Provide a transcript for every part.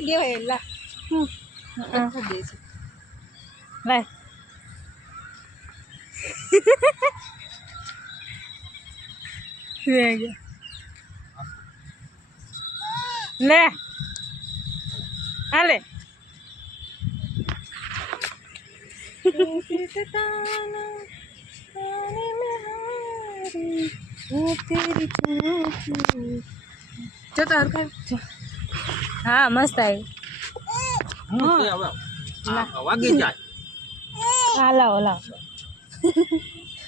નહીં દેવાય લા ભાઈ લે હાલે જો તો હરખા હા મસ્ત આવી વાગી જાય હા લાવો લાવો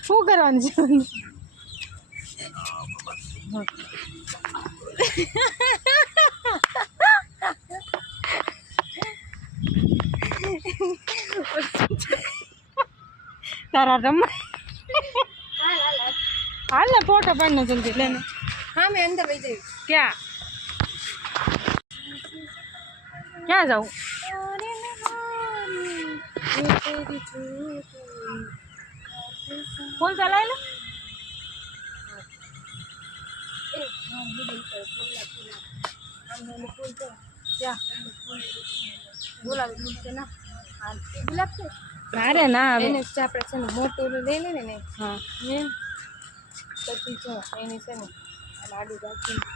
શું કરવાનું છે તારા રમા હાલ ને ફોટો પાડને જલ્દી લેને હા મેં અંદર લઈ જઈ ક્યાં ક્યાં જાઉં ફોન ચલાવી લે ગુલાબ છે મારે ના આવે એને આપણે છે ને મોટું ઓલું લઈ લે ને હા એમ પછી જો એની છે ને લાડુ રાખીને